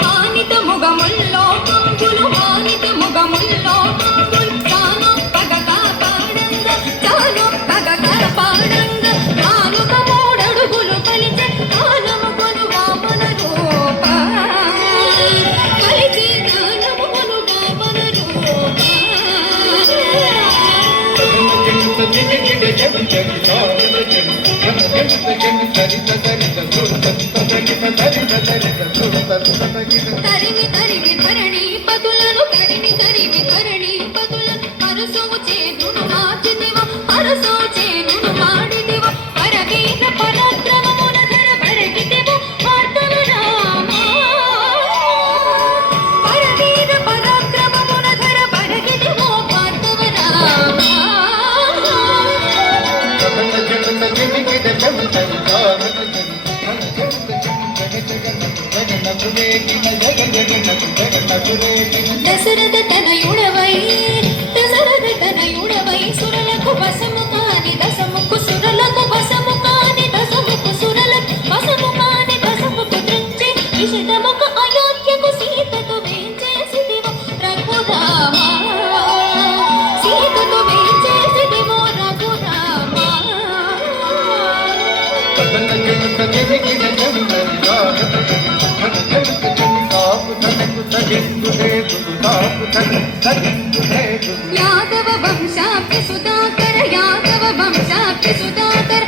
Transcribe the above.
మానిత ముగముల్లో కంగులు మానిత ముగముల్లో కంగులు తాను పగక పాడంగా తాను పగక పాడంగా నాలుక మూడడుగులు పలిచే జ్ఞానము కొను వామన రూప కలిసి జ్ఞానము కొను వామన రూప తరిమి తరిమి ధరణి పదులను తరిమి తరిమి ధరణి పదులను అరసో చేతును మార్చిదివ అరసో చేతును మాడిదివ పరవీర పరాక్రమమున ధర బరగిదివ వార్తవ రామ పరవీర పరాక్రమమున ధర బరగిదివ వార్తవ రామ దశరథ తనయుడవై సురలకు వశము కాని దశముకు సురలకు వశము కాని దశముకు సురలకు వశము కాని దశముకు దృంచి విషదముకు అయోధ్యకు సీతకు వేంచేసిదివ రఘురామ సీతకు వేంచేసిదివ రఘురామ యాదవ వంశాప్య సుధాకర యాదవ వంశాప్య సుధాకర